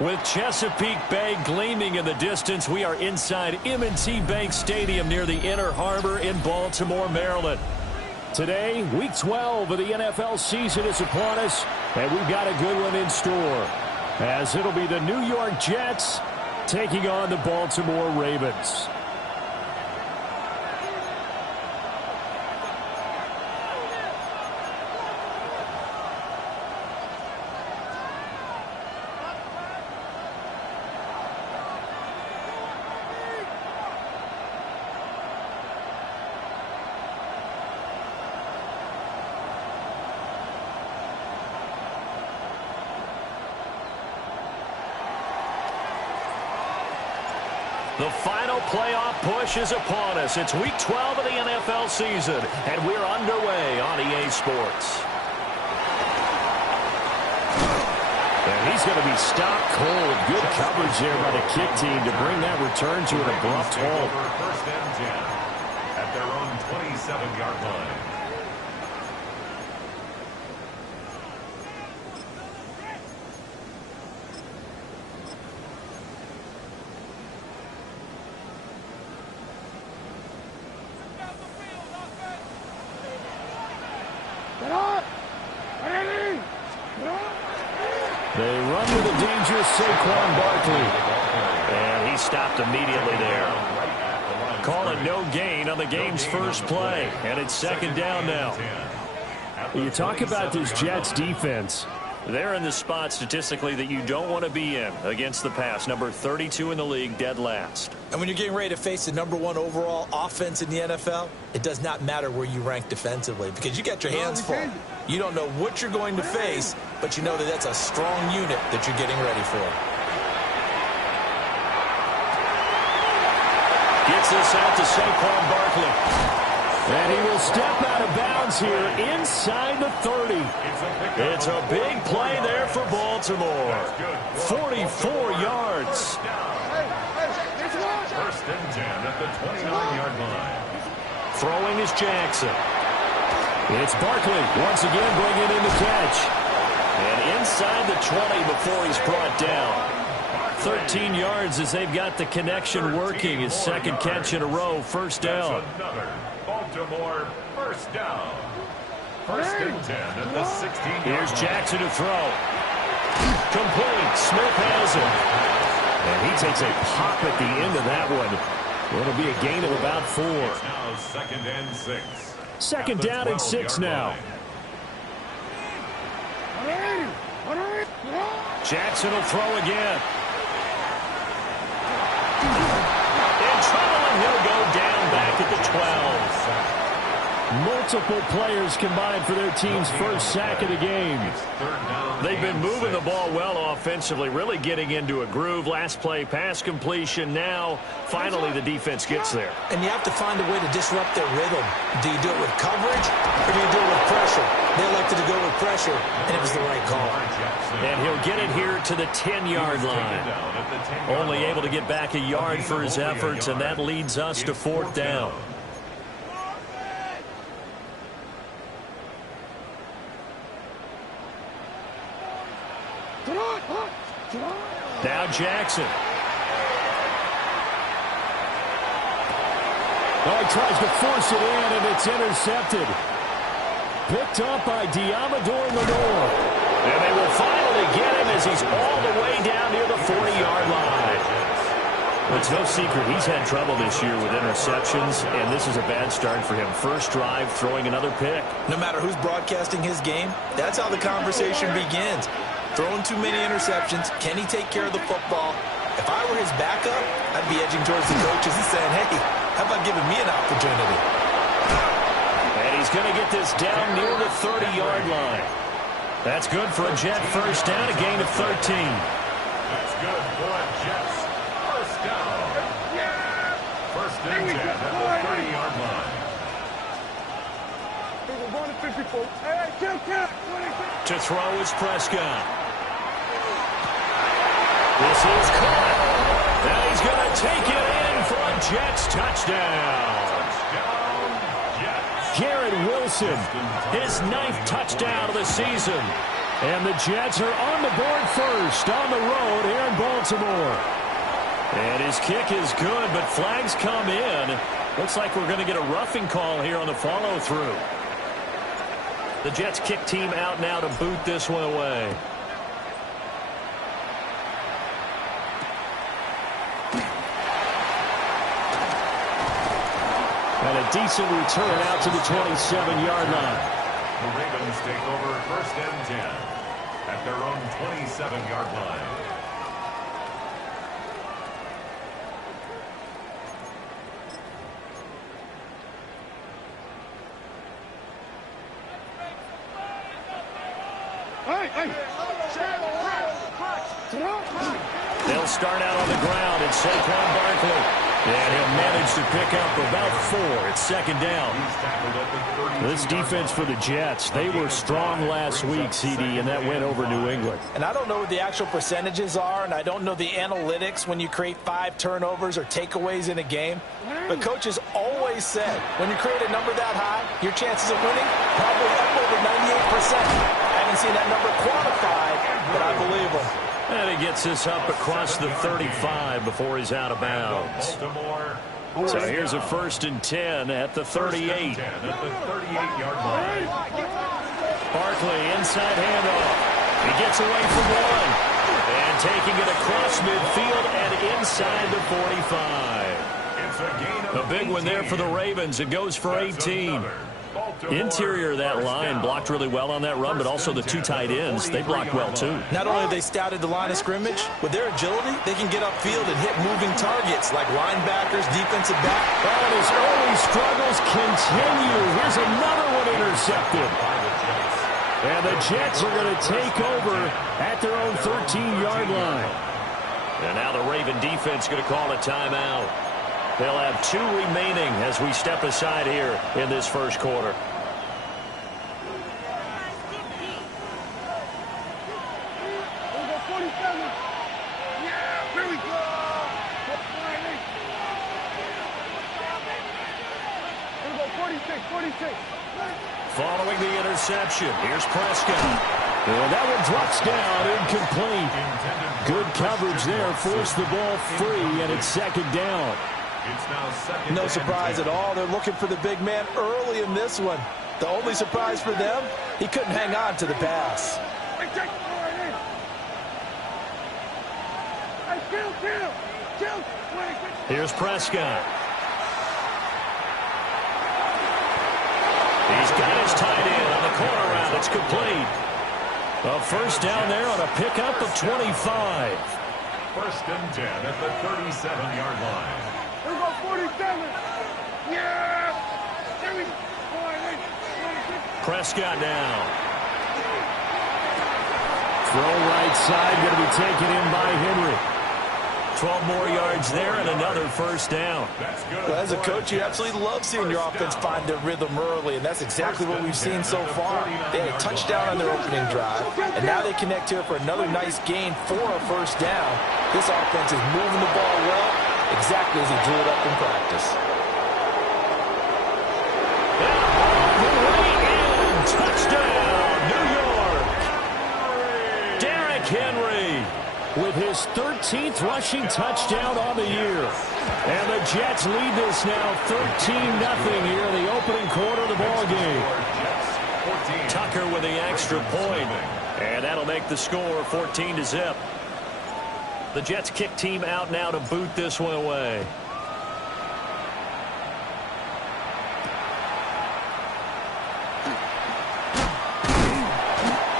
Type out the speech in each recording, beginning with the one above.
With Chesapeake Bay gleaming in the distance, we are inside M&T Bank Stadium near the Inner Harbor in Baltimore, Maryland. Today, Week 12 of the NFL season is upon us, and we've got a good one in store, as it'll be the New York Jets taking on the Baltimore Ravens. The final playoff push is upon us. It's Week 12 of the NFL season, and we're underway on EA Sports. And he's going to be stopped cold. Good coverage there by the kick team to bring that return to an abrupt halt. First and 10 at their own 27-yard line. They run with a dangerous Saquon Barkley. And he stopped immediately there. Call it no gain on the game's first play. And it's second down now. You talk about this Jets defense. They're in the spot statistically that you don't want to be in against the pass. Number 32 in the league, dead last. And when you're getting ready to face the #1 overall offense in the NFL, it does not matter where you rank defensively because you got your hands full. You don't know what you're going to face, but you know that that's a strong unit that you're getting ready for. Gets this out to Saquon Barkley. And he will step out of bounds here inside the 30. It's a big play there for Baltimore. 44 yards. First and 10 at the 29-yard line. Throwing is Jackson. It's Barkley once again bringing in the catch. And inside the 20 before he's brought down. 13 yards as they've got the connection working. His second catch in a row, first down. Baltimore first down. First and 10 at the 16-yard line. Here's Jackson to throw. Complete. Smith has it. And he takes a pop at the end of that one. It'll be a gain of about 4. It's now second and 6. Second down and 6 now. Jackson will throw again. In trouble, and he'll go down back at the 12. Multiple players combined for their team's first sack of the game. They've been moving the ball well offensively, really getting into a groove. Last play, pass completion. Now, finally, the defense gets there. And you have to find a way to disrupt their rhythm. Do you do it with coverage, or do you do it with pressure? They elected to go with pressure, and it was the right call. And he'll get it here to the 10-yard line. Only able to get back a yard for his efforts, and that leads us to fourth down. Now Jackson. Oh, he tries to force it in, and it's intercepted. Picked up by Diamador Lenore. And they will finally get him as he's all the way down near the 40-yard line. Well, it's no secret he's had trouble this year with interceptions, and this is a bad start for him. First drive, throwing another pick. No matter who's broadcasting his game, that's how the conversation begins. Throwing too many interceptions. Can he take care of the football? If I were his backup, I'd be edging towards the coaches and saying, hey, how about giving me an opportunity? And he's going to get this down near the 30-yard line. That's good for a Jet first down, a gain of 13. That's good for a Jets first down. First and 10 at the 30-yard line. To throw is Prescott. This is caught. And he's going to take it in for a Jets touchdown. Garrett Wilson, his 9th touchdown of the season. And the Jets are on the board first on the road here in Baltimore. And his kick is good, but flags come in. Looks like we're going to get a roughing call here on the follow-through. The Jets kick team out now to boot this one away. And a decent return out to the 27-yard line. The Ravens take over 1st and 10 at their own 27-yard line. They'll start out on the ground, and Saquon Barkley. And he'll manage to pick up about 4. It's 2nd down. This defense for the Jets, they were strong last week, CD, and that went over New England. And I don't know what the actual percentages are, and I don't know the analytics when you create 5 turnovers or takeaways in a game. But coaches always said, when you create a number that high, your chances of winning probably up over 98%. I haven't seen that number quantified, but I believe them. And he gets this up across the 35 before he's out of bounds. So here's a 1st and 10 at the 38. At the 38-yard line. Barkley, inside handoff. He gets away from one. And taking it across midfield and inside the 45. A big one there for the Ravens. It goes for 18. Interior of that line blocked really well on that run, but also the 2 tight ends, they blocked well too. Not only have they scouted the line of scrimmage, with their agility, they can get upfield and hit moving targets like linebackers, defensive back. And his early struggles continue. Here's another one intercepted. And the Jets are going to take over at their own 13-yard line. And now the Raven defense is going to call a timeout. They'll have 2 remaining as we step aside here in this first quarter. Following the interception, here's Prescott. And that one drops down, incomplete. Good coverage there, forced the ball free, and it's 2nd down. No surprise at all. They're looking for the big man early in this one. The only surprise for them, he couldn't hang on to the pass. Here's Prescott. He's got his tight end on the corner route. It's complete. A 1st down there on a pickup of 25. 1st and 10 at the 37-yard line. Prescott now. Throw right side, going to be taken in by Henry. 12 more yards there and another 1st down. Well, as a coach, you absolutely love seeing your offense find their rhythm early, and that's exactly what we've seen so far. They had a touchdown on their opening drive, and now they connect here for another nice gain for a 1st down. This offense is moving the ball well, exactly as he drew it up in practice. Touchdown, New York! Derrick Henry with his 13th rushing touchdown on the year. And the Jets lead this now 13-0 here in the opening quarter of the ball game. Tucker with the extra point. And that'll make the score 14-0. The Jets kick team out now to boot this one away.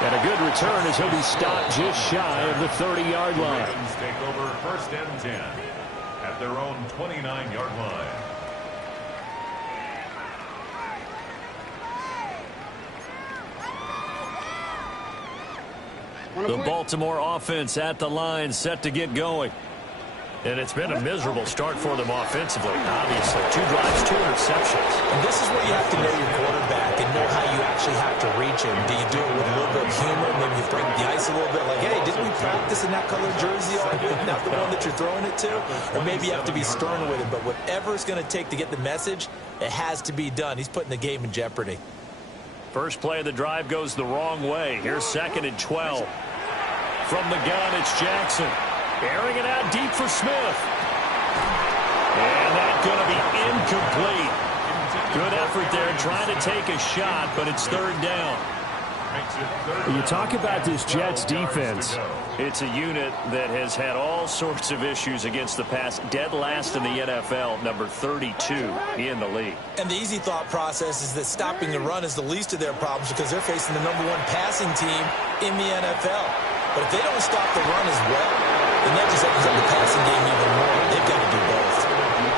And a good return as he'll be stopped just shy of the 30-yard line. Ravens take over 1st and 10 at their own 29-yard line. The Baltimore offense at the line, set to get going. And it's been a miserable start for them offensively, obviously. 2 drives, 2 interceptions. And this is where you have to know your quarterback and know how you actually have to reach him. Do you do it with a little bit of humor? Maybe you break the ice a little bit like, hey, didn't we practice in that colored jersey all week? Not the one that you're throwing it to? Or maybe you have to be stern with him. But whatever it's going to take to get the message, it has to be done. He's putting the game in jeopardy. First play of the drive goes the wrong way. Here's 2nd and 12. From the gun, it's Jackson. Airing it out deep for Smith. And that's going to be incomplete. Good effort there trying to take a shot, but it's 3rd down. You talk about this Jets defense. It's a unit that has had all sorts of issues against the pass. Dead last in the NFL, number 32 in the league. And the easy thought process is that stopping the run is the least of their problems because they're facing the #1 passing team in the NFL. But if they don't stop the run as well, then that just opens up the passing game even more. They've got to do both.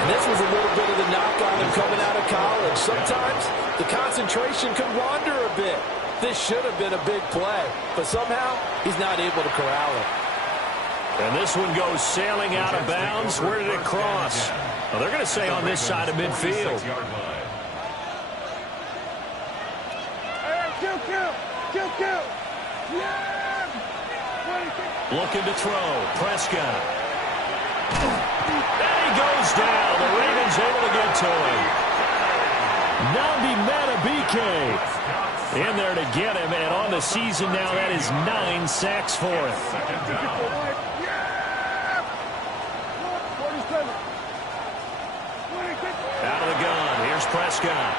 And this was a little bit of the knock on him coming out of college. Sometimes the concentration could wander a bit. This should have been a big play, but somehow he's not able to corral it. And this one goes sailing out of bounds. Where did it cross? Well, they're going to say on this side of midfield. Looking to throw. Prescott. And he goes down. The Ravens able to get to him. Nnamdi Madubuike in there to get him, and on the season now, that is 9 sacks for him. Out of the gun, here's Prescott.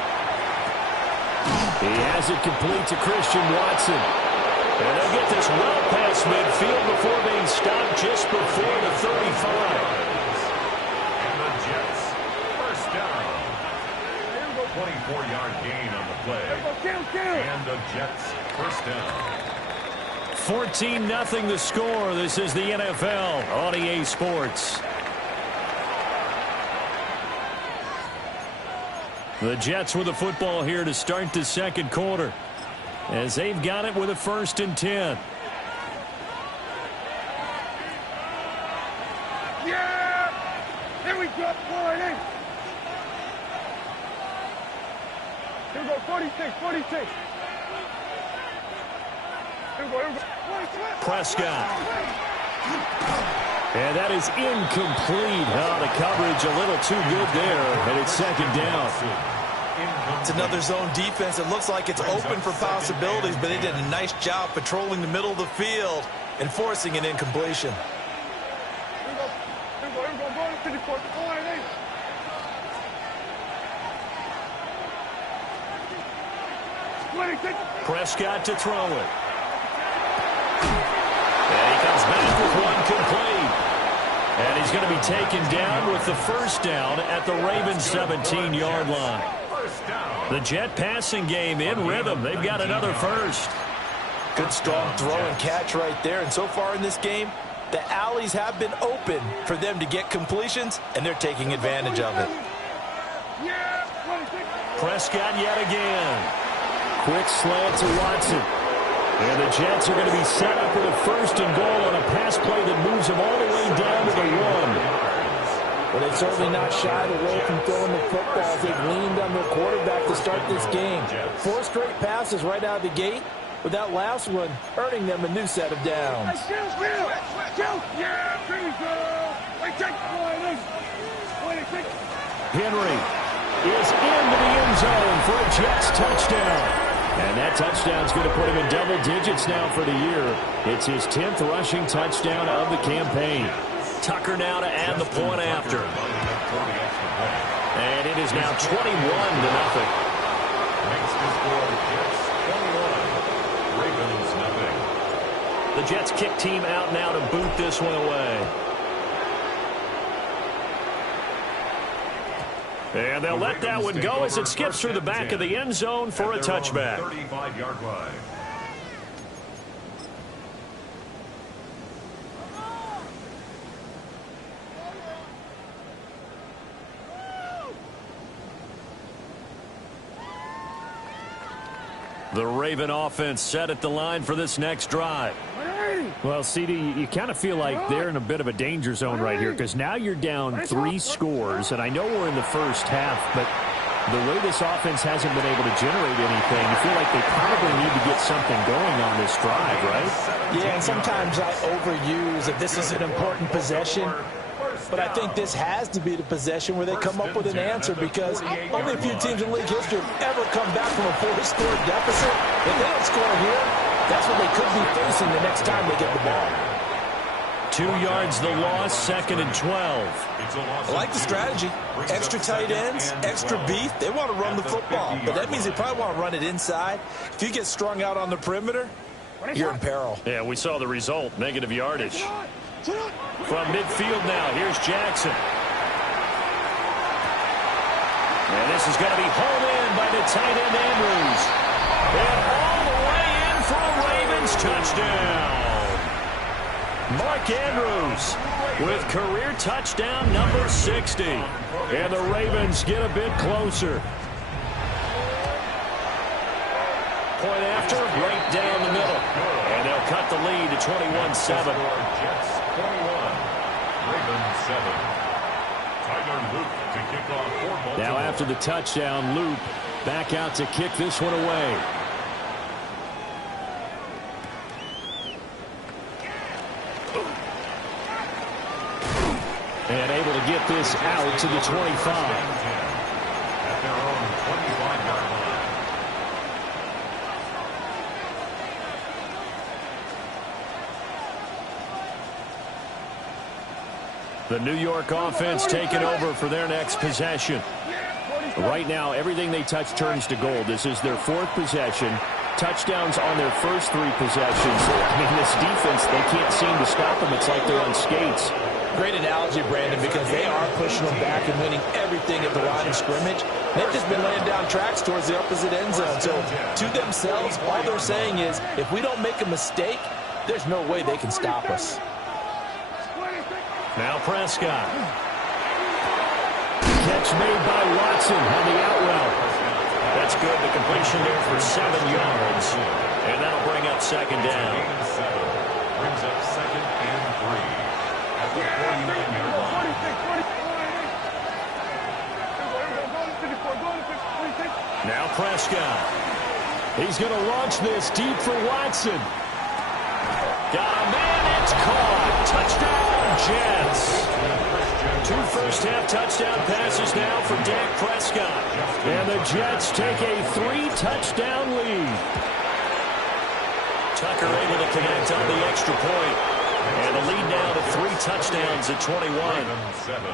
He has it complete to Christian Watson. And they'll get this well past midfield before being stopped just before the 35. 24-yard gain on the play. And the Jets first down. 14-0 the score. This is the NFL on EA Sports. The Jets with the football here to start the 2nd quarter, as they've got it with a 1st and 10. Yeah! Here we go, boy. Here we go, 46, 46. Here we go, here we go. Prescott. And that is incomplete. Oh, the coverage a little too good there, and it's 2nd down. It's another zone defense. It looks like it's open for possibilities, but they did a nice job patrolling the middle of the field and forcing an incompletion. Here we go, here we go, here we go. Going to 54, 48. Prescott to throw it. And he comes back with one complete. And he's going to be taken down with the 1st down at the Ravens 17-yard line. The Jet passing game in rhythm. They've got another 1st. Good strong throw and catch right there. And so far in this game, the alleys have been open for them to get completions, and they're taking advantage of it. Prescott yet again. Quick slant to Watson. And the Jets are going to be set up with a 1st and goal on a pass play that moves them all the way down to the 1. But they've certainly not shied away from throwing the football. They've leaned on their quarterback to start this game. 4 straight passes right out of the gate, with that last one earning them a new set of downs. Henry is into the end zone for a Jets touchdown. And that touchdown's going to put him in double digits now for the year. It's his 10th rushing touchdown of the campaign. Tucker now to add the point after. And it is now 21-0. Makes the score Jets 21, Ravens nothing. The Jets kick team out now to boot this one away. And they'll let that one go as it skips through the back of the end zone for a touchback. 35-yard line. The Raven offense set at the line for this next drive. Well, CD, you kind of feel like they're in a bit of a danger zone right here because now you're down 3 scores, and I know we're in the first half, but the way this offense hasn't been able to generate anything, you feel like they probably need to get something going on this drive, right? Yeah, and sometimes I overuse if this is an important possession. but I think this has to be the possession where they come up with an answer, because only a few teams in league history have ever come back from a 4-score deficit. If they don't score here, that's what they could be facing the next time they get the ball. 2 yards the loss, 2nd and 12. I like the strategy. Extra tight ends, extra beef. They want to run the football, but that means they probably want to run it inside. If you get strung out on the perimeter, you're in peril. Yeah, we saw the result, negative yardage. From midfield now, here's Jackson. And this is going to be hauled in by the tight end Andrews. And all the way in for a Ravens touchdown. Mark Andrews with career touchdown number 60. And the Ravens get a bit closer. Point after, right down the middle. And they'll cut the lead to 21-7. Jets 21, Ravens 7. Tyler Luke to kick off for Baltimore. Now after the touchdown, Loop back out to kick this one away. And able to get this out to the 25. At their own 25-yard line. The New York offense taking over for their next possession. Right now, everything they touch turns to gold. This is their 4th possession. Touchdowns on their first 3 possessions. I mean, this defense, they can't seem to stop them. It's like they're on skates. Great analogy, Brandon, because they are pushing them back and winning everything at the line of scrimmage. They've just been laying down tracks towards the opposite end zone. So to themselves, all they're saying is, if we don't make a mistake, there's no way they can stop us. Now Prescott. Catch made by Watson on the out route. That's good. The completion there for 7 yards. And that'll bring up 2nd down. Brings up 2nd and 3. At the 49-yard line. Now Prescott. He's going to launch this deep for Watson. Got a man. It's caught. Touchdown, Jets. 2 first-half touchdown passes now for Dak Prescott. And the Jets take a 3-touchdown lead. Tucker able to connect on the extra point. And the lead now to 3 touchdowns at 21. 7.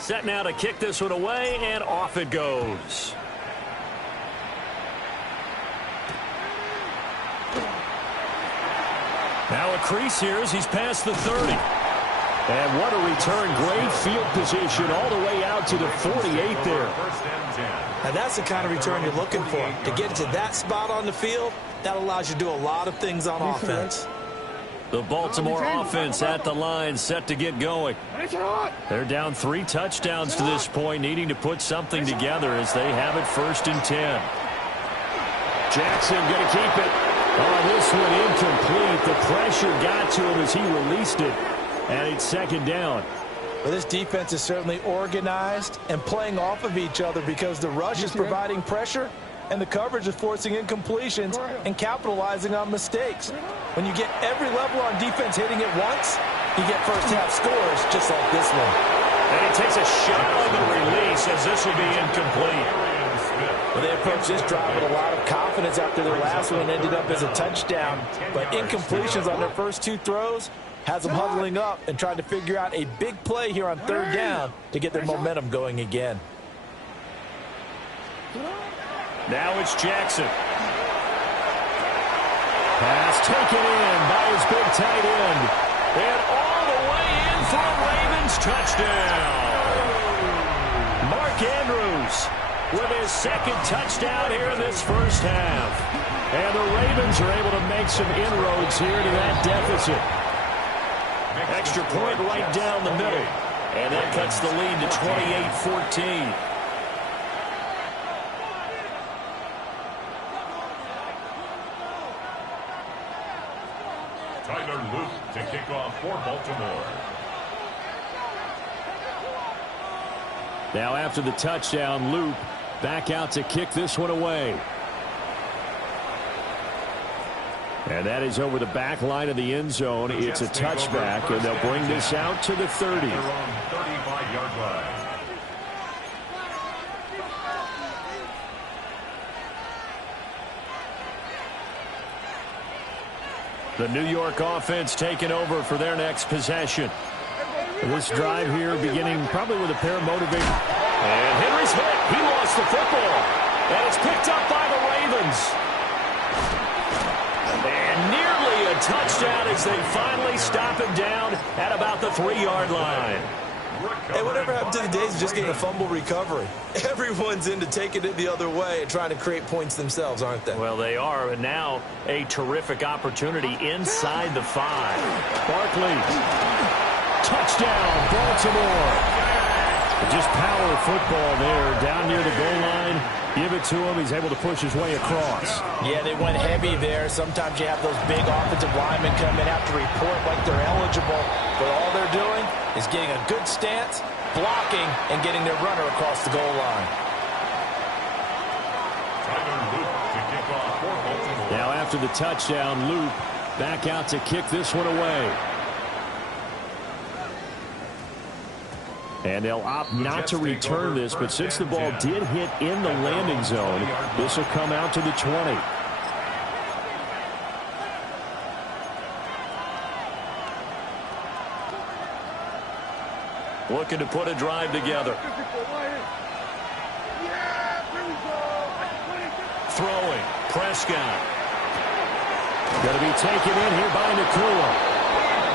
Set now to kick this one away, and off it goes. Now a crease here as he's past the 30. And what a return. Great field position all the way out to the 48 there. Now that's the kind of return you're looking for. To get to that spot on the field, that allows you to do a lot of things on offense. The Baltimore offense at the line, set to get going. They're down 3 touchdowns to this point, needing to put something together as they have it 1st and 10. Jackson going to keep it. Oh, this one incomplete. The pressure got to him as he released it. And it's 2nd down. Well, this defense is certainly organized and playing off of each other, because the rush is providing pressure and the coverage is forcing incompletions and capitalizing on mistakes. When you get every level on defense hitting it once, you get first-half scores just like this one. And he takes a shot on the release as this will be incomplete. Well, they approached this drive with a lot of confidence after their last one ended up as a touchdown. But incompletions on their first 2 throws has them huddling up and trying to figure out a big play here on 3rd down to get their momentum going again. Now it's Jackson. Pass taken in by his big tight end. And all the way in for a Ravens touchdown. Mark Andrews with his 2nd touchdown here in this first half. And the Ravens are able to make some inroads here to that deficit. Extra point right down the middle. And that cuts the lead to 28-14. Tyler Luke to kick off for Baltimore. Now after the touchdown, Luke back out to kick this one away. And that is over the back line of the end zone. It's a touchback, and they'll bring this out to the 30. Their own 35-yard line. The New York offense taking over for their next possession. This drive here beginning probably with a pair of motivating. And Henry's hit. He lost the football. And it's picked up by the Ravens. And nearly a touchdown as they finally stop him down at about the 3-yard line. Hey, whatever happened to the days of just getting a fumble recovery? Everyone's into taking it the other way and trying to create points themselves, aren't they? Well, they are. And now a terrific opportunity inside the 5. Barkley. Touchdown, Baltimore. Just power football there down near the goal line. Give it to him. He's able to push his way across. Yeah, they went heavy there. Sometimes you have those big offensive linemen come in, have to report like they're eligible. But all they're doing is getting a good stance, blocking, and getting their runner across the goal line. Tyler Luke to kick off for Baltimore. Now after the touchdown, Luke back out to kick this one away. And they'll opt not to return this, but since the ball did hit in the landing zone, this will come out to the 20. Looking to put a drive together. Throwing. Prescott. Going to be taken in here by Nakua.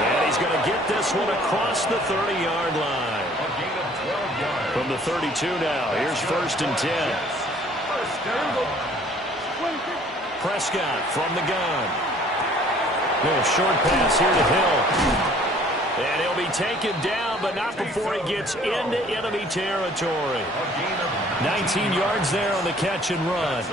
And he's going to get this one across the 30-yard line. A gain of 12 yards. From the 32 now. Here's 1st and 10. First down. Prescott from the gun. Little short pass here to Hill. And he'll be taken down, but not before he gets into enemy territory. 19 yards there on the catch and run.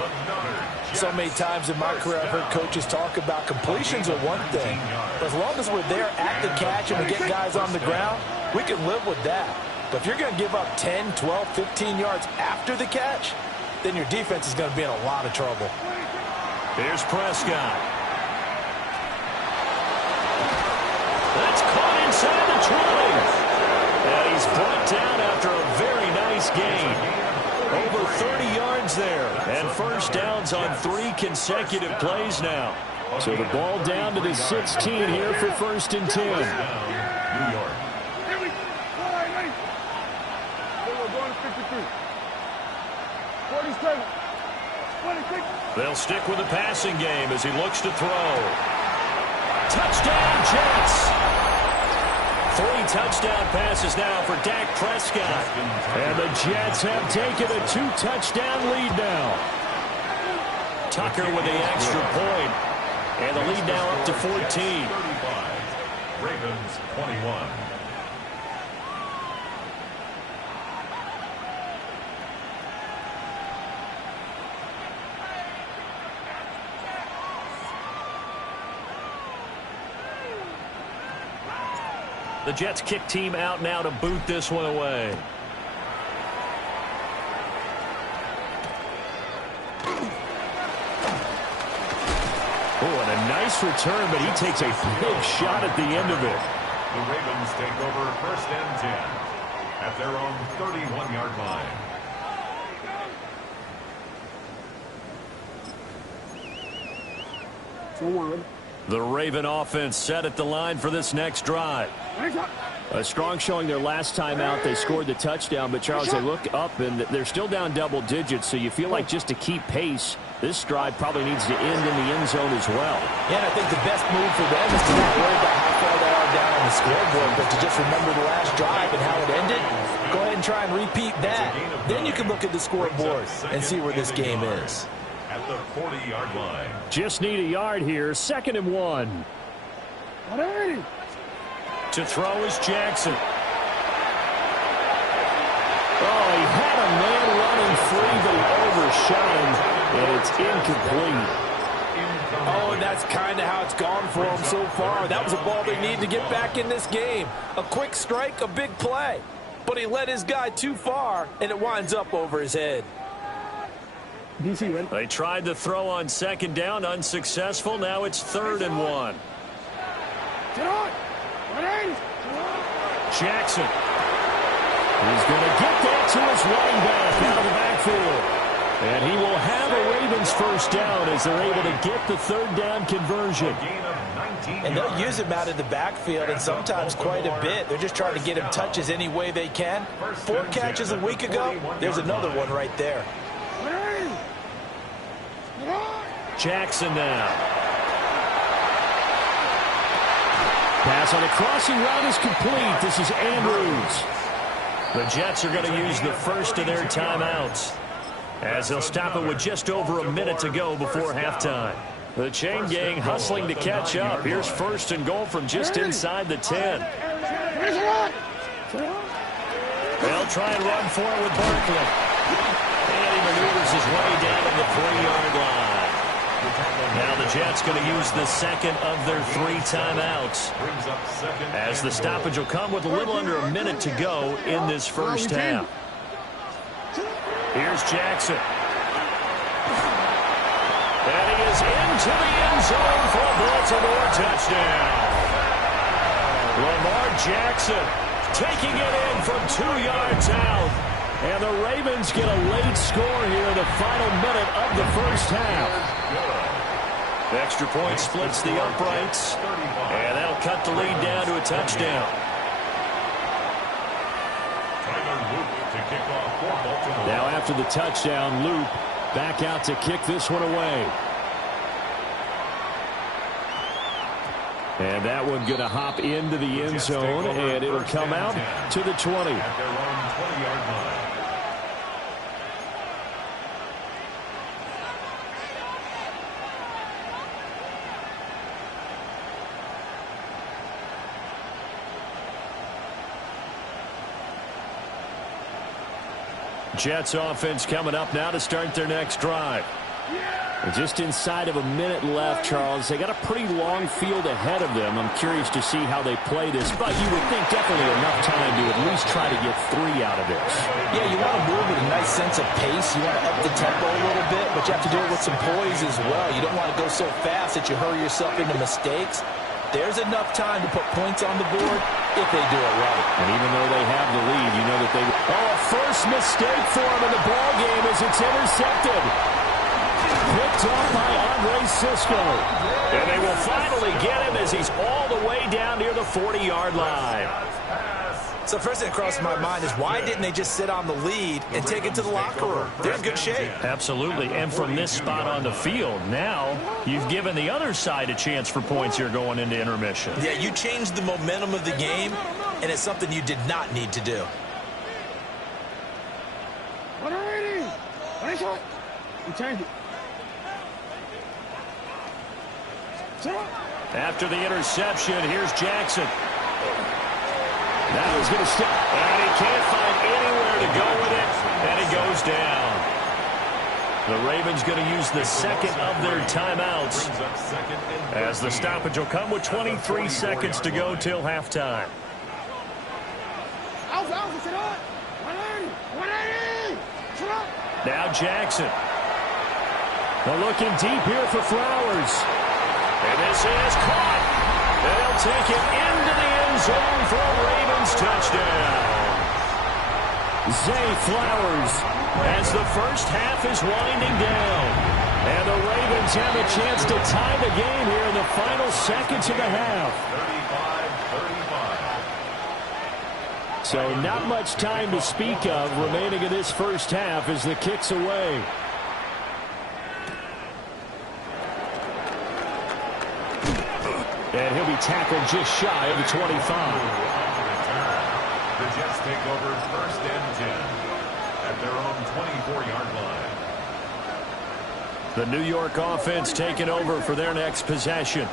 So many times in my career I've heard coaches talk about completions are one thing. But as long as we're there at the catch and we get guys on the ground, we can live with that. But if you're going to give up 10, 12, 15 yards after the catch, then your defense is going to be in a lot of trouble. Here's Prescott. That's caught inside the 20. And he's brought down after a very nice gain. Over 30 yards there. And first downs on 3 consecutive plays now. So the ball down to the 16 here for 1st and 10. New York. They'll stick with the passing game as he looks to throw. Touchdown, Jets! 3 touchdown passes now for Dak Prescott. And the Jets have taken a 2-touchdown lead now. Tucker with the extra point. And the lead now up to 14. 35. Ravens 21. The Jets kick team out now to boot this one away. Oh, and a nice return, but he takes a big shot at the end of it. The Ravens take over 1st and 10 at their own 31-yard line. The Raven offense set at the line for this next drive. A strong showing their last time out. They scored the touchdown, but Charles, they look up and they're still down double digits, so you feel like just to keep pace, this drive probably needs to end in the end zone as well. Yeah, and I think the best move for them is to not worry about how far they are down on the scoreboard, but to just remember the last drive and how it ended. Go ahead and try and repeat that. Then you can look at the scoreboard and see where this game is. At the 40-yard line. Just need a yard here. 2nd and 1. To throw is Jackson. Oh, he had a man running free, but he overshot him, and it's incomplete. Oh, And that's kind of how it's gone for them so far. That was a ball they need to get back in this game. A quick strike, a big play. But he led his guy too far, and it winds up over his head. They tried to throw on second down, unsuccessful. Now it's 3rd and 1. Jackson. He's going to get that to his running back out of the backfield. And he will have a Ravens first down as they're able to get the 3rd down conversion. And they'll use him out of the backfield, and sometimes quite a bit. They're just trying to get him touches any way they can. 4 catches a week ago. There's another one right there. Jackson now. Pass on a crossing route is complete. This is Andrews. The Jets are going to use the first of their timeouts, as they'll stop it with just over a minute to go before halftime. The chain gang hustling to catch up. Here's 1st and goal from just inside the 10. They'll try and run for it with Barkley. And he maneuvers his way down to the 3-yard line. Now the Jets going to use the second of their 3 timeouts, as the stoppage will come with a little under a minute to go in this first half. Here's Jackson. And he is into the end zone for a Baltimore touchdown. Lamar Jackson taking it in from 2 yards out. And the Ravens get a late score here in the final minute of the first half. Extra point splits the uprights, and that'll cut the lead down to a touchdown. Now after the touchdown, Loop back out to kick this one away. And that one going to hop into the end zone, and it'll come out to the 20. Jets offense coming up now to start their next drive. And just inside of a minute left, Charles. They got a pretty long field ahead of them. I'm curious to see how they play this, but you would think definitely enough time to at least try to get 3 out of this. Yeah, you want to move with a nice sense of pace. You want to up the tempo a little bit, but you have to do it with some poise as well. You don't want to go so fast that you hurry yourself into mistakes. There's enough time to put points on the board if they do it right. And even though they have the lead, you know that they... Oh, a first mistake for him in the ball game as it's intercepted. Picked up by Andre Cisco. And they will finally get him as he's all the way down near the 40-yard line. So first thing that crosses my mind is why didn't they just sit on the lead and take it to the locker room? They're in good shape. Absolutely. And from this spot on the field, now you've given the other side a chance for points here going into intermission. Yeah, you changed the momentum of the game, and it's something you did not need to do. After the interception, here's Jackson. Now he's going to step, and he can't find anywhere to go with it, and it goes down. The Ravens going to use the second of their timeouts, as the stoppage will come with 23 seconds to go till halftime. Now Jackson. They're looking deep here for Flowers. And this is caught. And they'll take it into the end zone for a Ravens touchdown. Zay Flowers, as the first half is winding down. And the Ravens have a chance to tie the game here in the final seconds of the half. 35-35. So not much time to speak of remaining in this first half as the kick's away. And he'll be tackled just shy of the 25. The Jets take over 1st and 10 at their own 24-yard line. The New York offense taking over for their next possession.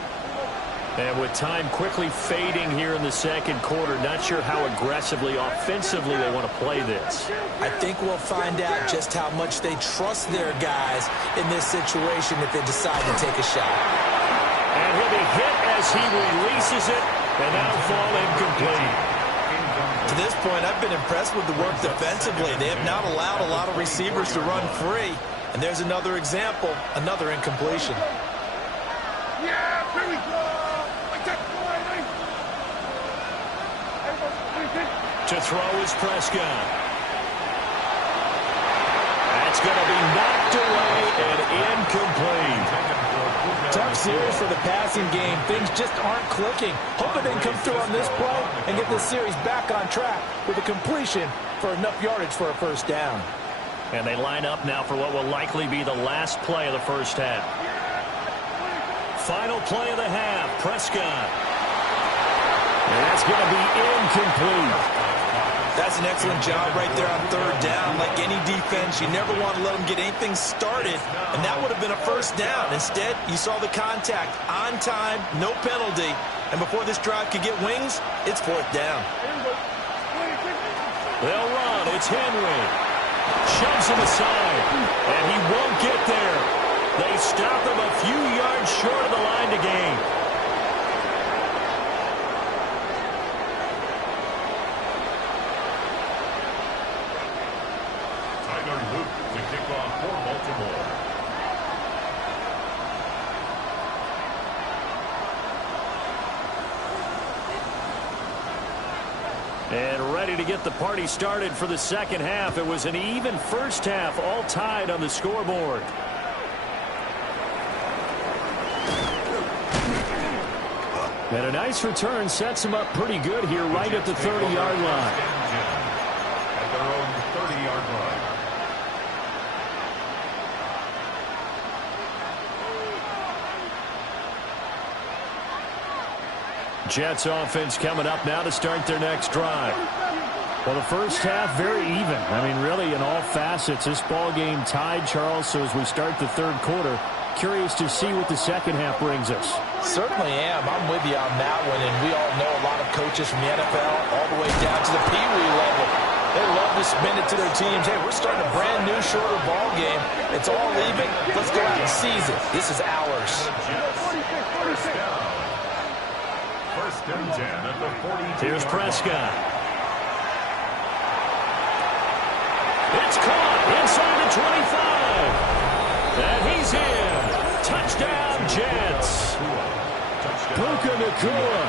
And with time quickly fading here in the second quarter, not sure how aggressively, offensively they want to play this. I think we'll find out just how much they trust their guys in this situation if they decide to take a shot. to be hit as he releases it, and that'll fall incomplete. To this point, I've been impressed with the work defensively. They have not allowed a lot of receivers to run free. And there's another example, another incompletion. Yeah, here we go. To throw is Prescott. That's going to be knocked away and incomplete. Tough series for the passing game. Things just aren't clicking. Hoping they can come through on this play and get this series back on track with a completion for enough yardage for a first down. And they line up now for what will likely be the last play of the first half. Final play of the half, Prescott. And that's going to be incomplete. That's an excellent job right there on third down. Like any defense, you never want to let them get anything started, and that would have been a first down. Instead, you saw the contact on time, no penalty, and before this drive could get wings, it's fourth down. They'll run. It's Henry. Shoves him aside, and he won't get there. They stop him a few yards short of the line to gain. And ready to get the party started for the second half. It was an even first half, all tied on the scoreboard. And a nice return sets them up pretty good here right at the 30-yard line. At their own 30-yard line. Jets offense coming up now to start their next drive. Well, the first half, very even. I mean, really, in all facets, this ball game tied, Charles. So as we start the third quarter, curious to see what the second half brings us. Certainly am. I'm with you on that one, and we all know a lot of coaches from the NFL all the way down to the Pee Wee level. They love to spin it to their teams. Hey, we're starting a brand new, shorter ball game. It's all even. Let's go out and seize it. This is ours. First and 10 at the 42. Here's Prescott. It's caught inside the 25. And he's in. Touchdown, Jets. Puka Nacua,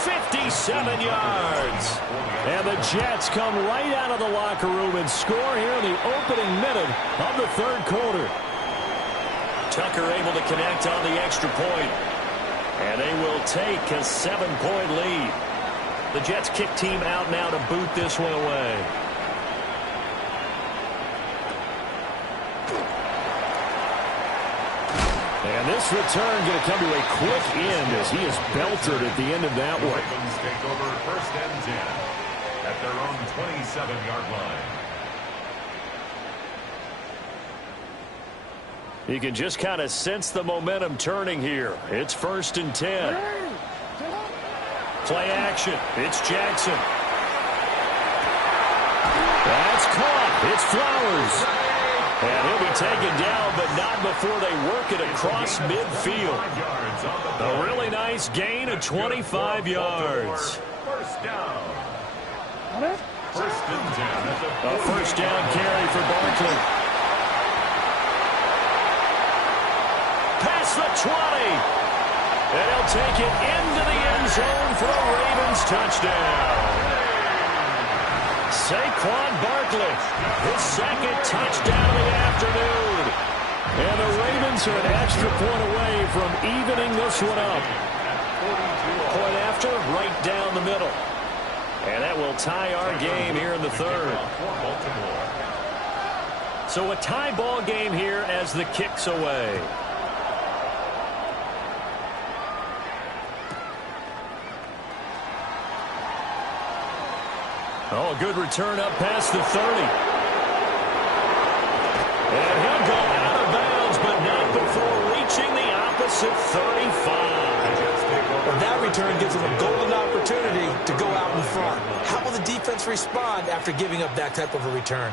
57 yards. And the Jets come right out of the locker room and score here in the opening minute of the third quarter. Tucker able to connect on the extra point. And they will take a 7-point lead. The Jets kick team out now to boot this one away. And this return going to come to a quick end as he is belted at the end of that one. Ravens take over first and 10 at their own 27-yard line. You can just kind of sense the momentum turning here. It's first and 10. Play action. It's Jackson. That's caught. It's Flowers. And he'll be taken down, but not before they work it across midfield. A really nice gain of 25 yards. First down. First and 10 at the A first down carry for Barkley. Past the 20. And he'll take it into the end zone for a Ravens touchdown. Saquon Barkley, his second touchdown of the afternoon. And the Ravens are an extra point away from evening this one up. Point after, right down the middle. And that will tie our game here in the third. So a tie ball game here as the kick's away. Oh, good return up past the 30. And he'll go out of bounds, but not before reaching the opposite 35. Well, that return gives them a golden opportunity to go out in front. How will the defense respond after giving up that type of a return?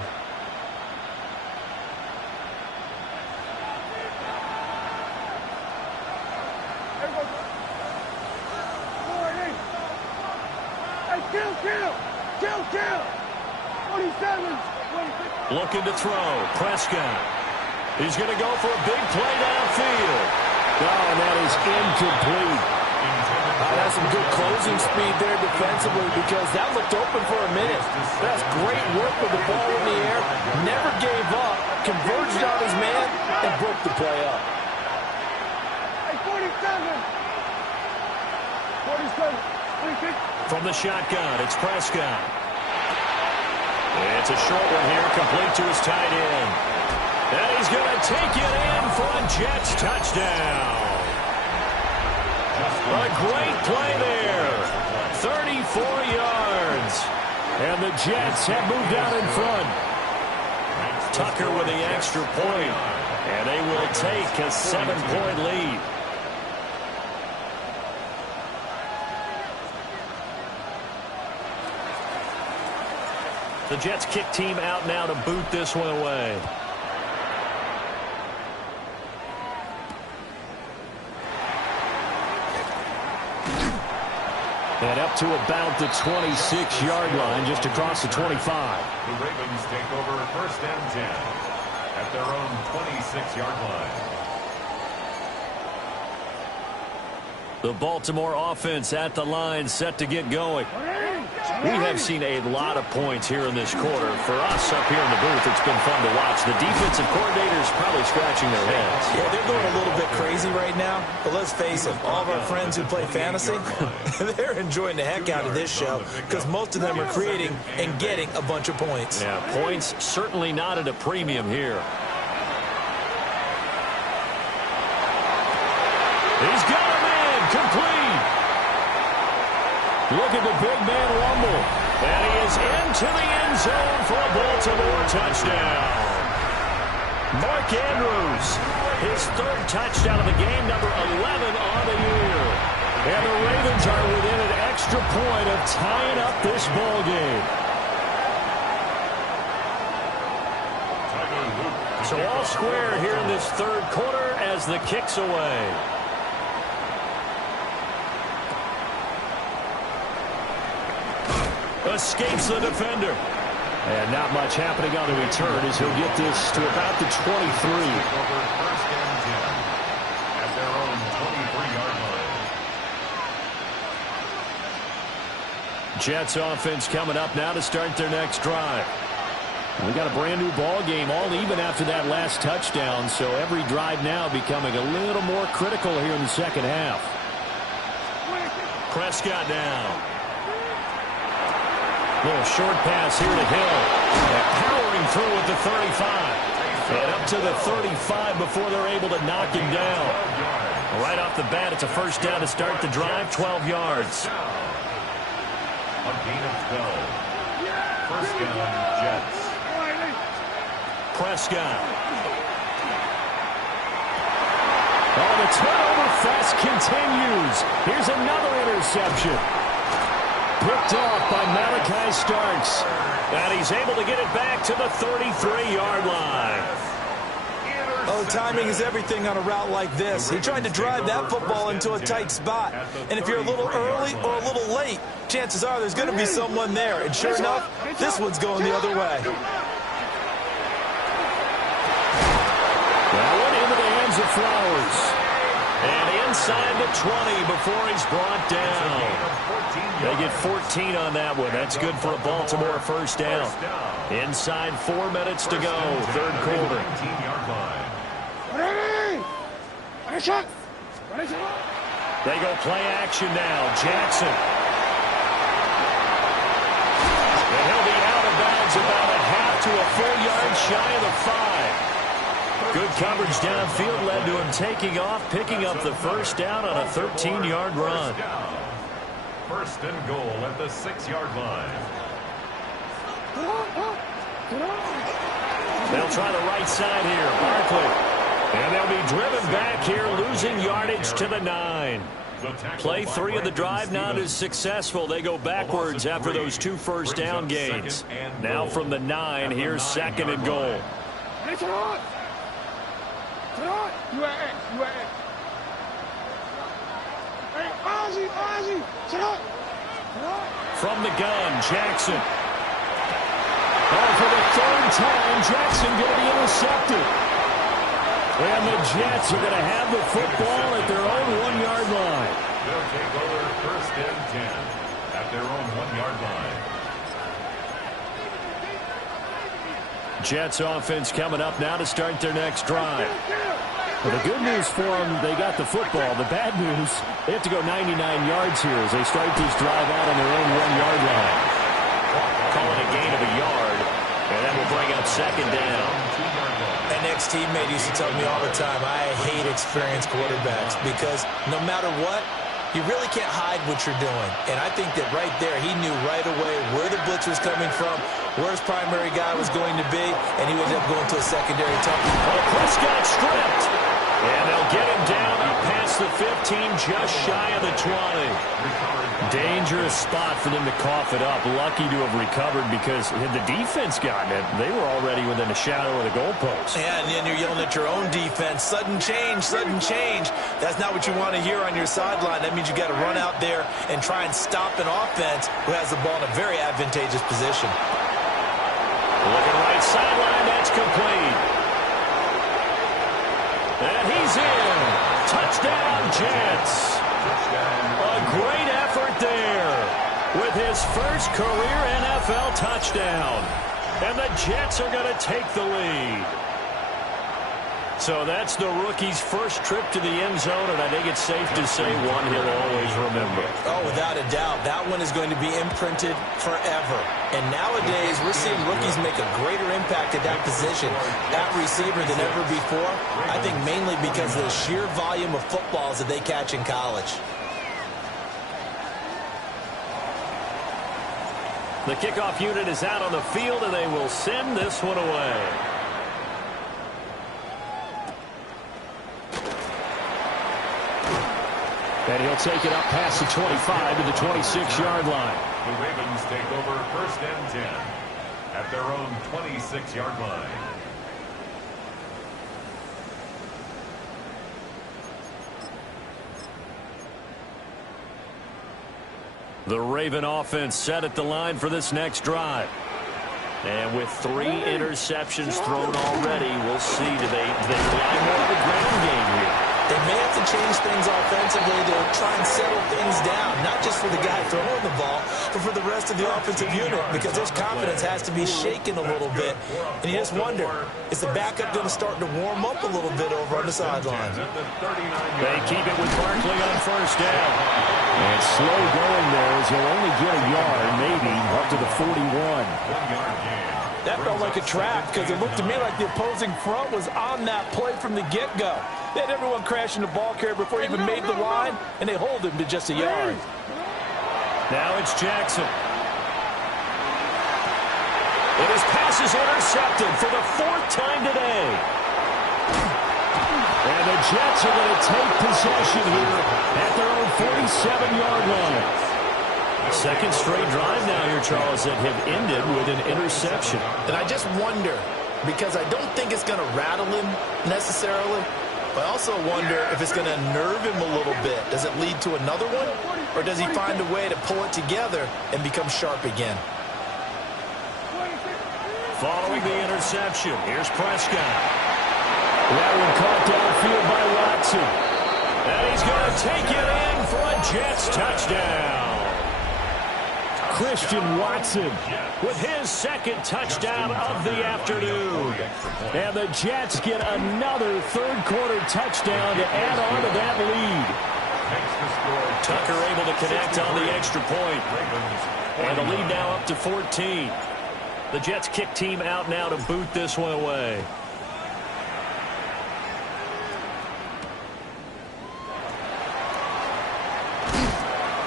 Kill, kill. Kill, kill. 47. Looking to throw. Prescott. He's going to go for a big play downfield. Oh, and that is incomplete. That's some good closing speed there defensively because that looked open for a minute. That's great work with the ball in the air. Never gave up. Converged on his man and broke the play up. Hey, 47. 46. From the shotgun, it's Prescott. It's a short one here, complete to his tight end. And he's going to take it in for a Jets touchdown. A great play there. 34 yards. And the Jets have moved out in front. Tucker with the extra point. And they will take a 7-point lead. The Jets kick team out now to boot this one away. And up to about the 26-yard line, just across the 25. The Ravens take over 1st and 10 at their own 26-yard line. The Baltimore offense at the line, set to get going. We have seen a lot of points here in this quarter. For us up here in the booth, it's been fun to watch. The defensive coordinators probably scratching their heads. Yeah, they're going a little bit crazy right now. But let's face it, all of our friends who play fantasy, they're enjoying the heck out of this show because most of them are creating and getting a bunch of points. Yeah, points certainly not at a premium here. He's got him in, complete. Look at the big man rumble. And he is into the end zone for a Baltimore touchdown. Mark Andrews, his 3rd touchdown of the game, number 11 on the year. And the Ravens are within an extra point of tying up this ball game. So all square here in this 3rd quarter as the kick's away. Escapes the defender. And not much happening on the return as he'll get this to about the 23. Over 1st and 10 at their own 23-yard line. Jets offense coming up now to start their next drive. We got a brand new ball game, all even after that last touchdown, so every drive now becoming a little more critical here in the second half. Prescott down. Little short pass here to Hill. And powering through at the 35. And up to the 35 before they're able to knock him down. Right off the bat, it's a first down to start the drive, 12 yards. A gain of 12. 1st down, Jets. Prescott. Oh, the turnover fest continues. Here's another interception. Picked off by Malachi Starks. And he's able to get it back to the 33-yard line. Oh, timing is everything on a route like this. He tried to drive that football into a tight spot. And if you're a little early or a little late, chances are there's going to be someone there. And sure enough, this one's going the other way. That one into the hands of Flowers. And inside the 20 before he's brought down. They get 14 on that one. That's good for a Baltimore first down. Inside 4 minutes to go, 3rd quarter. They go play action now. Jackson. And he'll be out of bounds about a half to a full yard shy of the 5. Good coverage downfield led to him taking off, picking up the first down on a 13-yard run. 1st and goal at the 6-yard line. They'll try the right side here. Barkley. And they'll be driven back here, losing yardage to the 9. Play 3 of the drive not as successful. They go backwards after those 2 first down gains. Now from the 9, here's 2nd and goal. From the gun, Jackson. Oh, for the third time, Jackson going to be intercepted. And the Jets are going to have the football at their own 1-yard line. They'll take over first and 10 at their own 1-yard line. Jets offense coming up now to start their next drive. Well, the good news for them, they got the football. The bad news, they have to go 99 yards here as they start this drive out on their own 1-yard line. Call it a gain of a yard, and that will bring up second down. An ex-teammate used to tell me all the time, I hate experienced quarterbacks because no matter what, you really can't hide what you're doing. And I think that right there, he knew right away where the blitz was coming from, where his primary guy was going to be, and he ended up going to a secondary target. Oh, Prescott stripped. And they'll get him down up past the 15, just shy of the 20. Dangerous spot for them to cough it up. Lucky to have recovered because had the defense gotten it, they were already within a shadow of the goalpost. Yeah, and then you're yelling at your own defense. Sudden change, sudden change. That's not what you want to hear on your sideline. That means you got to run out there and try and stop an offense who has the ball in a very advantageous position. Looking right sideline, that's complete. And he's in. Touchdown, Jets. A great effort there with his first career NFL touchdown. And the Jets are going to take the lead. So that's the rookie's first trip to the end zone, and I think it's safe to say one he'll always remember. Oh, without a doubt. That one is going to be imprinted forever. And nowadays, we're seeing rookies make a greater impact at that position, that receiver, than ever before. I think mainly because of the sheer volume of footballs that they catch in college. The kickoff unit is out on the field, and they will send this one away. And he'll take it up past the 25 to the 26-yard line. The Ravens take over first and 10 at their own 26-yard line. The Raven offense set at the line for this next drive. And with 3 interceptions thrown already, we'll see. Do they rely more on the ground game here? They may have to change things offensively to try and settle things down, not just for the guy throwing the ball, but for the rest of the offensive unit, because their confidence has to be shaken a little bit. And you just wonder, is the backup going to start to warm up a little bit over on the sideline? They keep it with Barkley on first down. And slow going there as he'll only get a yard, maybe, up to the 41. 1-yard gain. That felt like a trap because it looked to me like the opposing front was on that play from the get-go. They had everyone crashing the ball carrier before he even made the line, and they hold him to just a yard. Now it's Jackson. And his pass is intercepted for the 4th time today. And the Jets are going to take possession here at their own 47-yard line. Second straight drive now here, Charles, that have ended with an interception. And I just wonder, because I don't think it's going to rattle him necessarily, but I also wonder if it's going to nerve him a little bit. Does it lead to another one? Or does he find a way to pull it together and become sharp again? Following the interception, here's Prescott. That one caught downfield by Watson. And he's going to take it in for a Jets touchdown. Christian Watson with his second touchdown of the afternoon. And the Jets get another third-quarter touchdown to add on to that lead. Tucker able to connect on the extra point. And the lead now up to 14. The Jets kick team out now to boot this one away.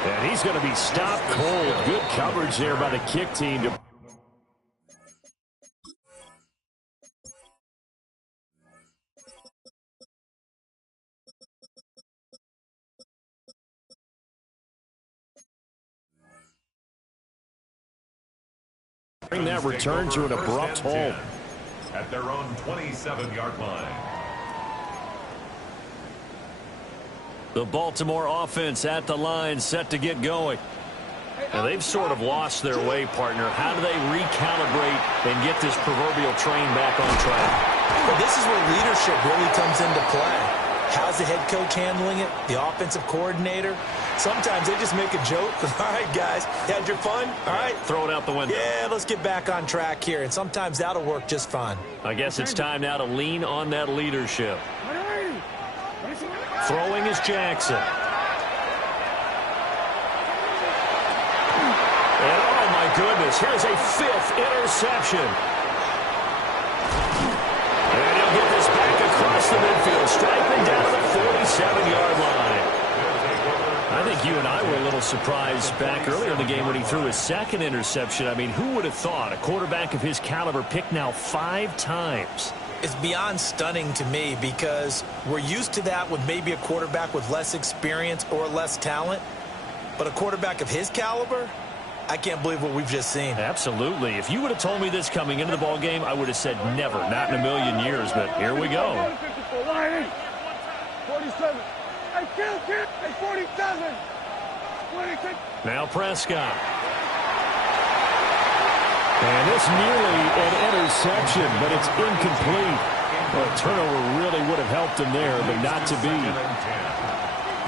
And he's going to be stopped cold. Good coverage there by the kick team to bring that return to an abrupt halt. At their own 27-yard line. The Baltimore offense at the line, set to get going. Now, they've sort of lost their way, partner. How do they recalibrate and get this proverbial train back on track? Well, this is where leadership really comes into play. How's the head coach handling it? The offensive coordinator? Sometimes they just make a joke. All right, guys, had your fun? All right. Throw it out the window. Yeah, let's get back on track here. And sometimes that'll work just fine. I guess it's time now to lean on that leadership. Throwing is Jackson. And oh, my goodness, here's a 5th interception. And he'll get this back across the midfield, striping down to the 47-yard line. I think you and I were a little surprised back earlier in the game when he threw his 2nd interception. I mean, who would have thought a quarterback of his caliber picked now 5 times? It's beyond stunning to me because we're used to that with maybe a quarterback with less experience or less talent. But a quarterback of his caliber, I can't believe what we've just seen. Absolutely. If you would have told me this coming into the ball game, I would have said never, not in a million years. But here we go. 47. I killed him at 47. 26. Now Prescott. And this nearly an interception, but it's incomplete. Well, a turnover really would have helped him there, but not to be.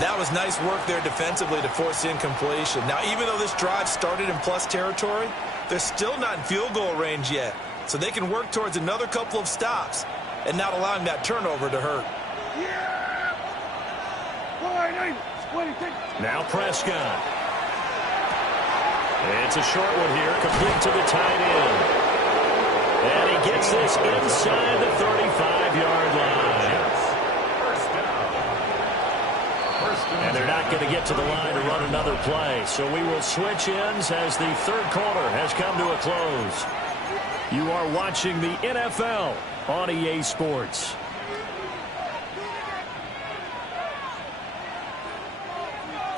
That was nice work there defensively to force incompletion. Now, even though this drive started in plus territory, they're still not in field goal range yet. So they can work towards another couple of stops and not allowing that turnover to hurt. Now Prescott. It's a short one here, complete to the tight end. And he gets this inside the 35-yard line. And they're not going to get to the line to run another play. So we will switch ends as the 3rd quarter has come to a close. You are watching the NFL on EA Sports.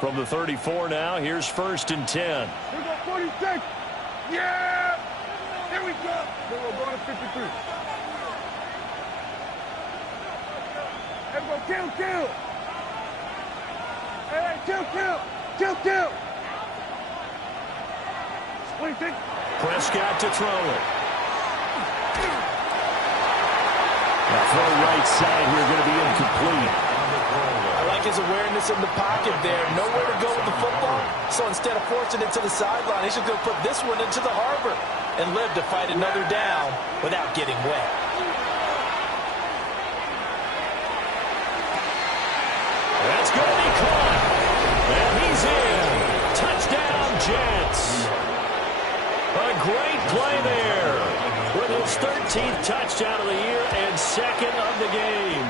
From the 34 now, here's 1st and 10. Here we go, 46. Yeah! Here we go. Then we'll go to 53. Here we go, kill. Hey, kill. 26. Prescott to throw it. That throw right side here going to be incomplete. I like his awareness in the pocket there. Nowhere to go with the football. So instead of forcing it to the sideline, he should go put this one into the harbor and live to fight another down without getting wet. That's going to be caught. And he's in. Touchdown, Jets. A great play there with his 13th touchdown of the year and 2nd of the game.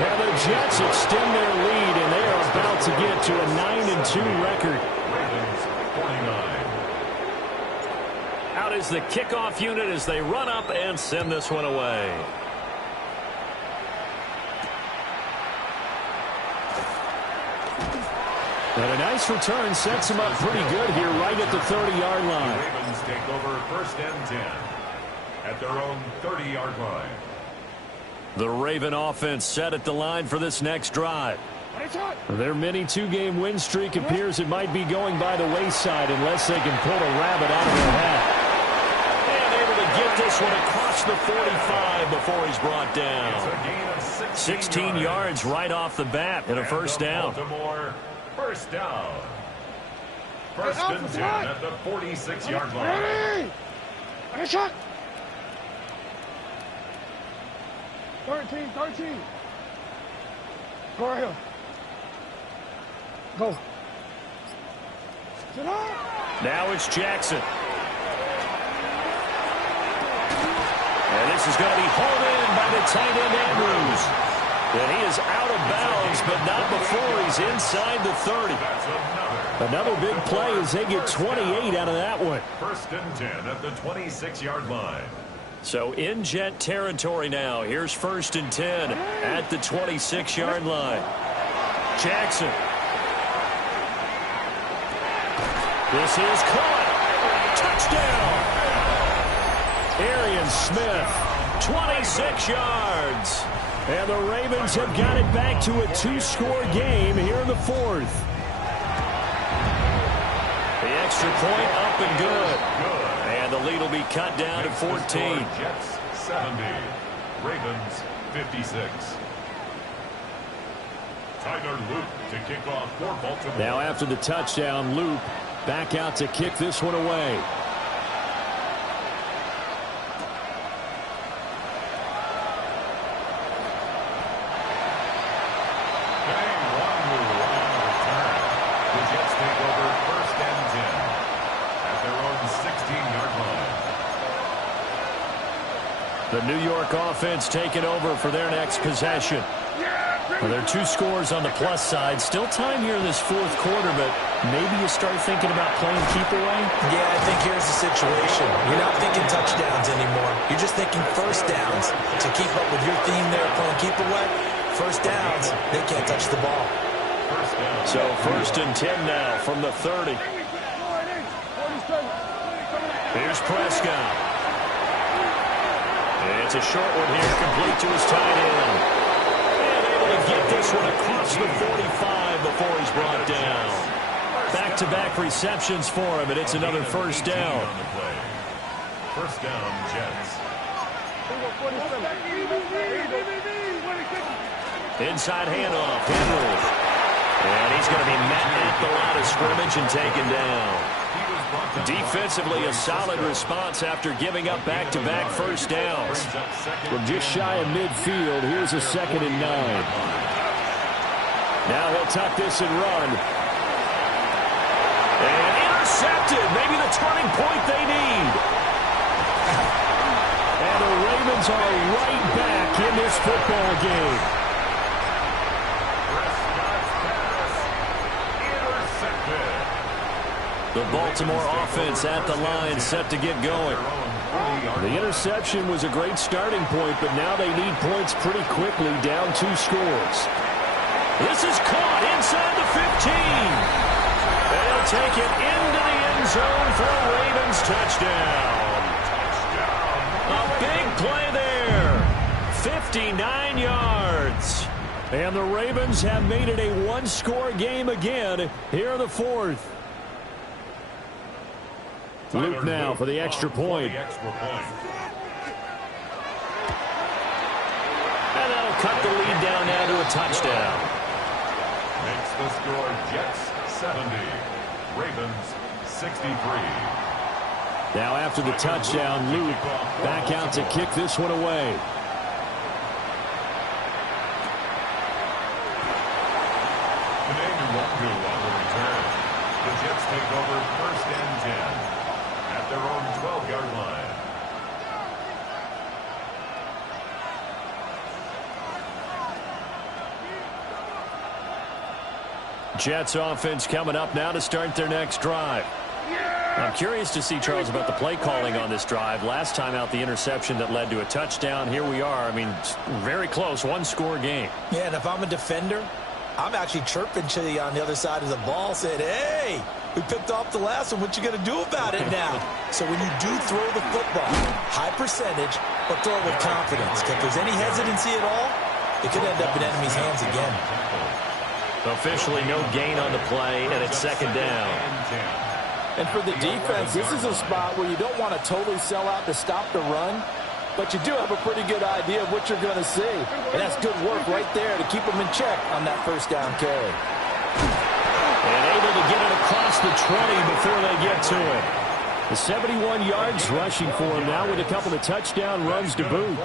And the Jets extend their lead, and they are about to get to a 9-2 record. Out is the kickoff unit as they run up and send this one away. And a nice return sets him up pretty good here right at the 30-yard line. Ravens take over 1st and 10 at their own 30-yard line. The Raven offense set at the line for this next drive. Their mini 2-game win streak appears it might be going by the wayside unless they can pull a rabbit out of their hat. And able to get this one across the 45 before he's brought down. 16 yards right off the bat and a 1st down. Baltimore, 1st down. 1st and 10 at the 46-yard line. 13. Go right here. Go. Now it's Jackson. And this is going to be hauled in by the tight end Andrews. And he is out of bounds, but not before he's inside the 30. Another big play as they get 28 out of that one. 1st and 10 at the 26-yard line. So in Jet territory now. Here's 1st and 10 at the 26-yard line. Jackson. This is caught. Touchdown. Arian Smith, 26 yards. And the Ravens have got it back to a 2-score game here in the 4th. The extra point up and good. And the lead will be cut down to 14. Jets 70. Ravens 56. Tyler Luke to kick off for Baltimore. Now after the touchdown, Luke back out to kick this one away. The New York offense taking over for their next possession. Well, there are 2 scores on the plus side. Still time here in this fourth quarter, but maybe you start thinking about playing keep away? Yeah, I think here's the situation. You're not thinking touchdowns anymore. You're just thinking first downs. To keep up with your theme there, playing keep away, first downs, they can't touch the ball. So 1st and 10 now from the 30. Here's Prescott. It's a short one here, complete to his tight end. And able to get this one across the 45 before he's brought down. Back-to-back receptions for him, and it's another first down. First down, Jets. Inside handoff, Henry. And he's going to be met at the line of scrimmage and taken down. Defensively, a solid response after giving up back-to-back first downs. From just shy of midfield, here's a 2nd and 9. Now he'll tuck this and run. And intercepted. Maybe the turning point they need. And the Ravens are right back in this football game. The Baltimore offense at the line set to get going. The interception was a great starting point, but now they need points pretty quickly, down 2 scores. This is caught inside the 15. They'll take it into the end zone for a Ravens touchdown. A big play there. 59 yards. And the Ravens have made it a 1-score game again here in the 4th. Luke now for the extra point. And that'll cut the lead down now to a touchdown. Makes the score Jets 70. Ravens 63. Now after the touchdown, Luke back out to kick this one away. On the return. The Jets take over 1st and 10 at their own 12-yard line. Jets offense coming up now to start their next drive. I'm curious to see, Charles, about the play calling on this drive. Last time out, the interception that led to a touchdown. Here we are. I mean, very close, 1-score game. Yeah, and if I'm a defender, I'm actually chirping to you on the other side of the ball, saying, hey, we picked off the last one. What you going to do about it now? So when you do throw the football, high percentage, but throw it with confidence. If there's any hesitancy at all, it could end up in enemy's hands again. Officially no gain on the play, and it's 2nd down. And for the defense, this is a spot where you don't want to totally sell out to stop the run, but you do have a pretty good idea of what you're going to see. And that's good work right there to keep them in check on that first down carry. And able to get it across the 20 before they get to it. The 71 yards rushing for him now with a couple of touchdown runs to boot.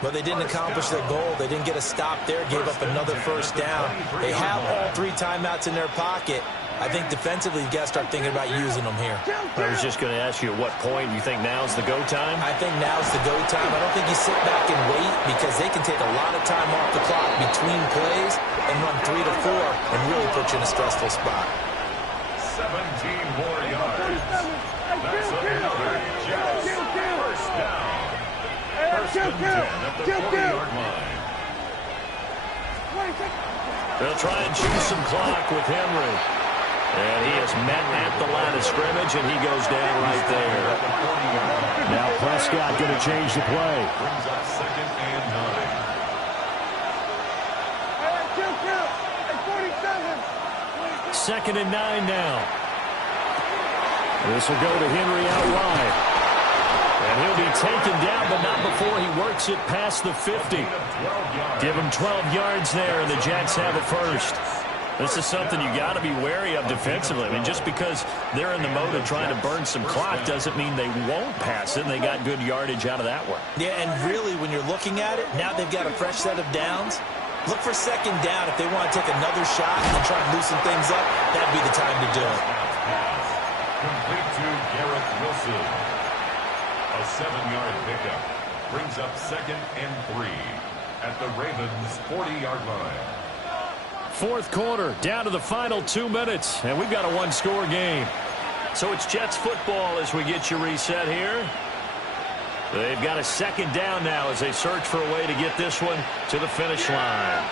But they didn't accomplish their goal. They didn't get a stop there, gave up another first down. They have all 3 timeouts in their pocket. I think defensively, you got to start thinking about using them here. I was just going to ask you at what point you think now's the go time? I think now's the go time. I don't think you sit back and wait because they can take a lot of time off the clock between plays and run 3 to 4 and really put you in a stressful spot. 17 more yards. That's another Jets first down. First and 10 at the 40-yard line. They'll try and choose some clock with Henry. And he is met at the line of scrimmage, and he goes down right there. Now Prescott going to change the play. Brings up 2nd and 9. 2nd and 9 now. This will go to Henry out wide. And he'll be taken down, but not before he works it past the 50. Give him 12 yards there, and the Jets have a first. This is something you got to be wary of defensively. I mean, just because they're in the mode of trying to burn some clock doesn't mean they won't pass it, and they got good yardage out of that one. Yeah, and really, when you're looking at it, now they've got a fresh set of downs. Look for second down if they want to take another shot and try to loosen things up. That'd be the time to do it. Complete to Garrett Wilson. A 7-yard pickup brings up 2nd and 3 at the Ravens' 40-yard line. Fourth quarter, down to the final 2 minutes, and we've got a one-score game. So it's Jets football as we get you reset here. They've got a second down now as they search for a way to get this one to the finish line.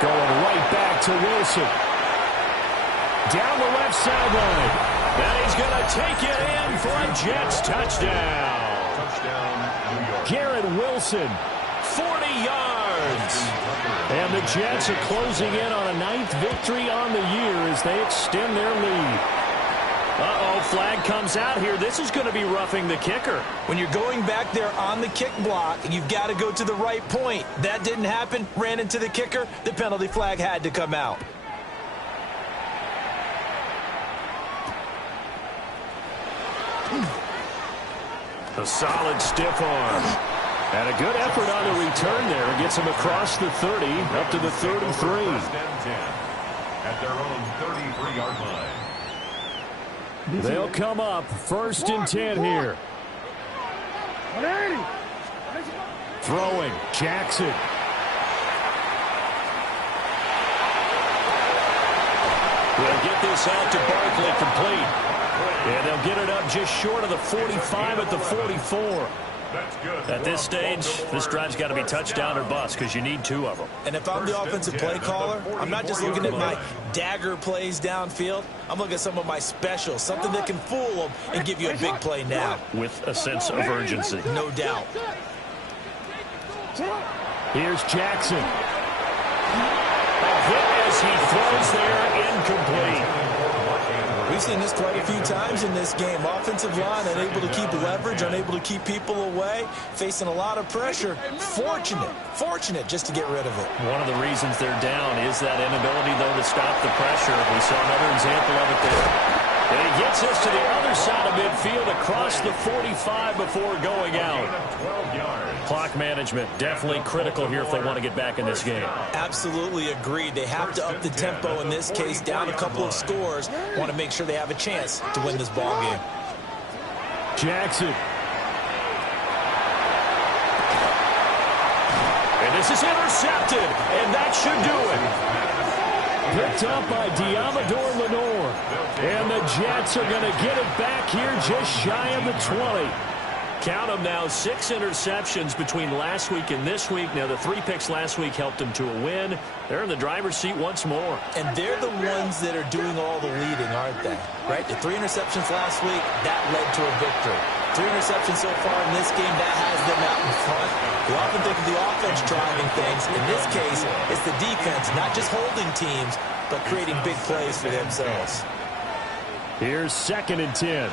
Going right back to Wilson. Down the left sideline. And he's going to take it in for a Jets touchdown. Touchdown, New York. Garrett Wilson, 40 yards. And the Jets are closing in on a 9th victory on the year as they extend their lead. Uh-oh, flag comes out here. This is going to be roughing the kicker. When you're going back there on the kick block, you've got to go to the right point. That didn't happen. Ran into the kicker. The penalty flag had to come out. A solid stiff arm. And a good effort on the return there. It gets him across the 30, up to the 33. First and 10 at their own 33-yard line. They'll come up 1st and 10 here. Throwing, Jackson. They'll get this out to Barkley complete. And they'll get it up just short of the 45 at the 44. At this stage, this drive's got to be touchdown or bust because you need 2 of them. And if I'm the offensive play caller, I'm not just looking at my dagger plays downfield. I'm looking at some of my specials, something that can fool them and give you a big play now. With a sense of urgency. No doubt. Here's Jackson. A hit as he throws there, incomplete. We've seen this quite a few times in this game. Offensive line unable to keep leverage, unable to keep people away, facing a lot of pressure. Fortunate just to get rid of it. One of the reasons they're down is that inability, though, to stop the pressure. We saw another example of it there. And he gets us to the other side of midfield across the 45 before going out. 12 yards. Clock management definitely critical here if they want to get back in this game. Absolutely agreed. They have to up the tempo in this case, down a couple of scores. Want to make sure they have a chance to win this ball game. Jackson. And this is intercepted, and that should do it. Picked up by Diamador Lenore. And the Jets are going to get it back here just shy of the 20. Count them now, 6 interceptions between last week and this week. Now, the 3 picks last week helped them to a win. They're in the driver's seat once more. And they're the ones that are doing all the leading, aren't they? Right? The 3 interceptions last week, that led to a victory. 3 interceptions so far in this game, that has them out in front. We often think of the offense driving things. In this case, it's the defense, not just holding teams, but creating big plays for themselves. Here's 2nd and 10.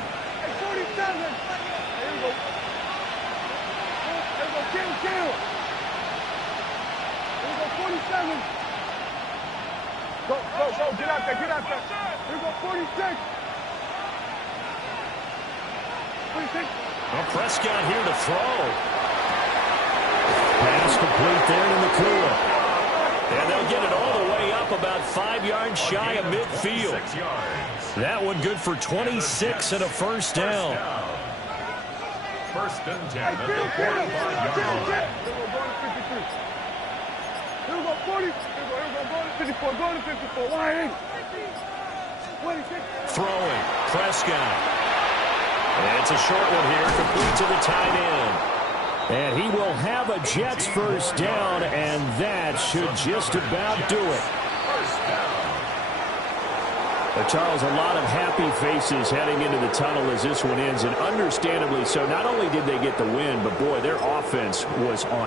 Go, get out there. Here we go, 46. 46. Well, Prescott here to throw. Pass complete there to McCool. And they'll get it all the way up about 5 yards shy of midfield. 6 yards. That one good for 26 and a first down. First and 10 at the 45-yard line. Here we go, 40. Here we go, go to 54. Go to 54. Why? 26. Throwing. Prescott. And it's a short one here, complete to the tight end. And he will have a Jets first down, and that should just about do it. But Charles, a lot of happy faces heading into the tunnel as this one ends, and understandably so. Not only did they get the win, but boy, their offense was on.